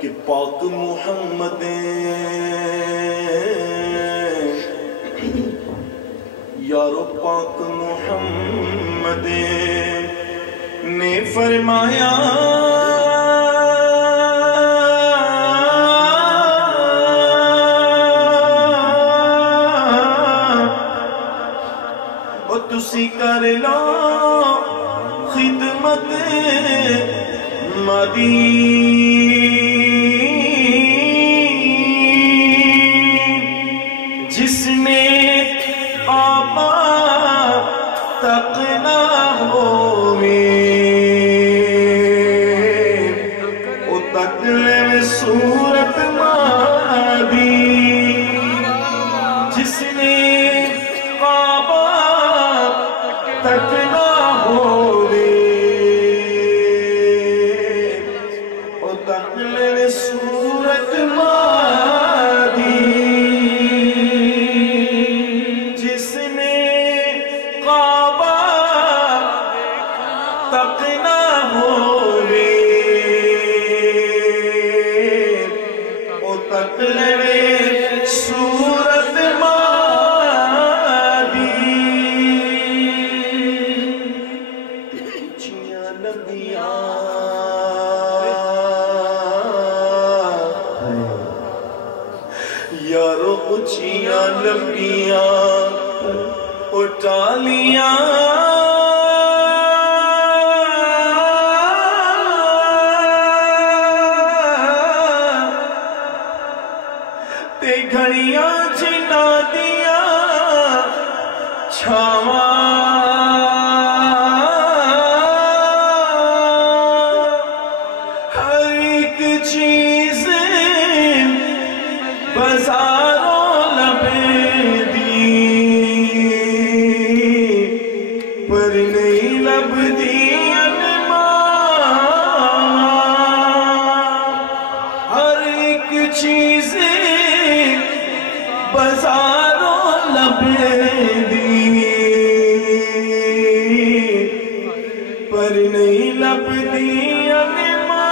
کہ پاک محمد یارو پاک محمد نے فرمایا او تسی کر لو خدمت مدی جس نے آبا تک نہ ہوئے او تک لے صورت مادی جس نے آبا تک نہ ہوئے او تک لے صورت مادی جس نے کعبہ تک نہ ہوئے او تک لے صورت مادی اچھیاں نبیاں یارو اچھیاں نبیاں اٹھالیاں تے گھڑیاں جنا دیا چھاواں ہر ایک چیز بازاروں لبے دی پر نہیں لب دی انماں ہر ایک چیز بازاروں لبے دی پر نہیں لب دی انماں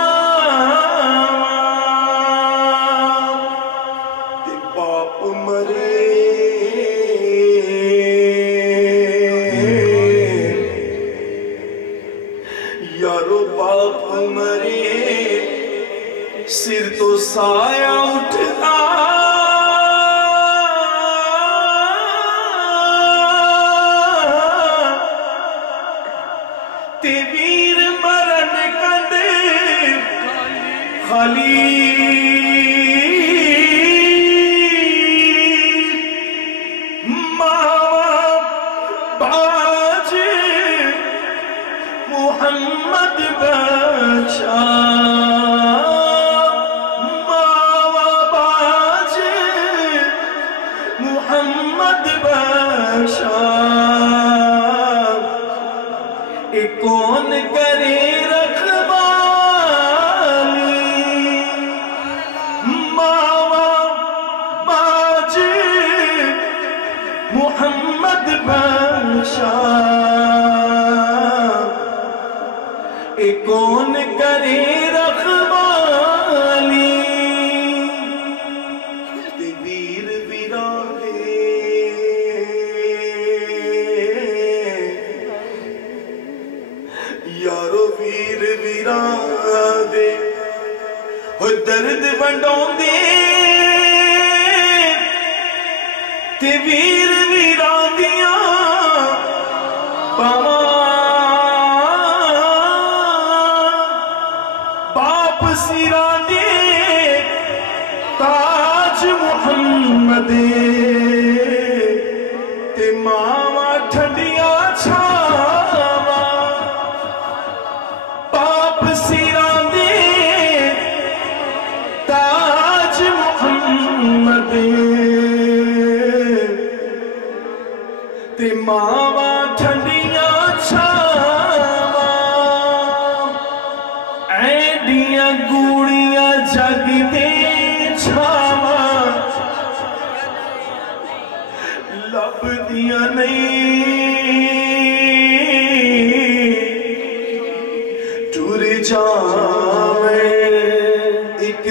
تے باپ مرے یارو باپ مرے سر تو سایہ اٹھتا تے ویر مرن کندے خالی ماوا باج محمد بچا ماوا باج محمد بچا اے کون کرے رکھوالی ماوا باج محمد بخشا اے کون کرے رکھوالی تے ویر ویران یارو ویر ویران دے ہو درد ونڈون دے تے ویر ویران دیاں باواں باپ سیران دے تاج محمد تے ماواں ٹھنڈیاں چھاواں باپ سیران دے تاج محمد تے ماواں ٹھنڈیاں چھاواں اینڈیاں گوڑیاں جگ دے چھاواں لب دیاں نہیں ٹر جاویں ایک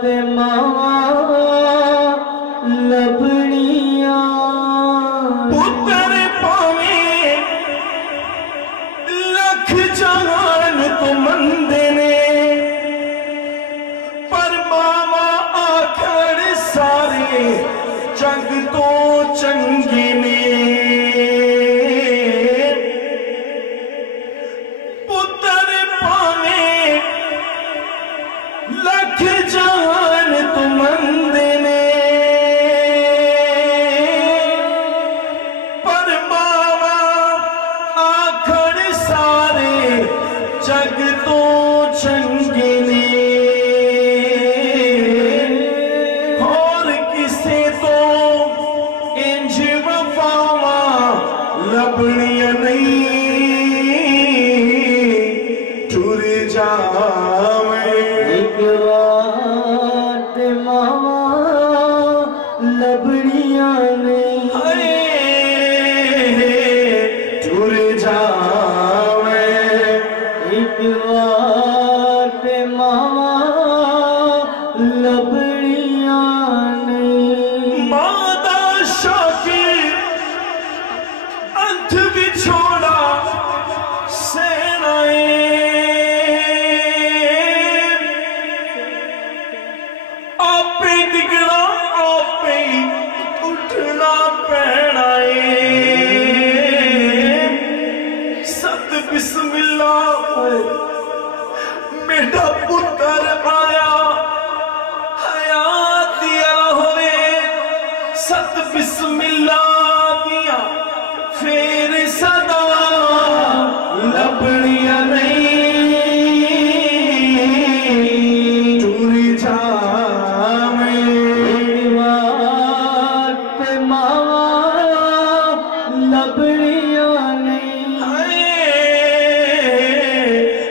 تے ماواں لبڑیاں پتر پاویں لکھ جہان تو مندے نے پر ماواں آکھڑ سارے جگ تو چنگے نے پتر پاویں لکھ جہان تو مندے نے پر ماواں آکھڑ سارے جگ تو چنگے نے اور کسے تو انج وفاواں لبنیاں نہیں ٹر جاویں ایک وار تے ماواں لبڑیاں نہیں ٹر جاویں ایک وار تے ماواں لبڑیاں نہیں مادہ شاکر انت بچھوڑا سینائے آپے ڈگنا آپے اٹھنا پینائے ست بسم اللہ میٹھا پتر آیا حیات دیا ہوئے ست بسم اللہ دیا پھر صدا لبڑیاں نہیں ٹر جاویں ایک وار تے ماواں لبڑیاں نہیں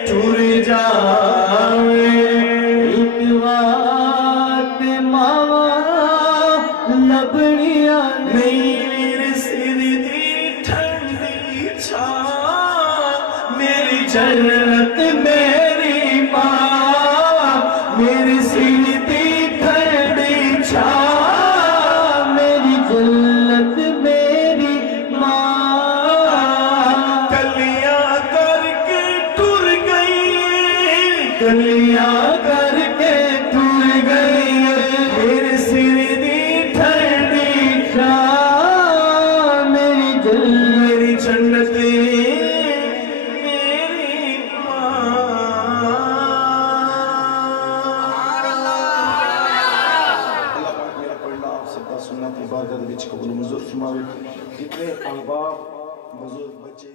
ٹر جاویں ایک وار تے ماواں لبڑیاں نہیں میرے سر دی ٹھنڈی چھاں میری جنت میری ماں میری سر دی ٹھنڈی چھاں میری جنت میری ماں کلیاں کر کے ٹر گئی کلیاں کر کے ٹر گئی میرے سر دی ٹھنڈی شاہ میری میری جنت میری ماں اللہ پاک میرا پڑھنا آپ سب کا سنت عبادت وچ قبول منظور فرماوے جتنے احباب بزرگ بچے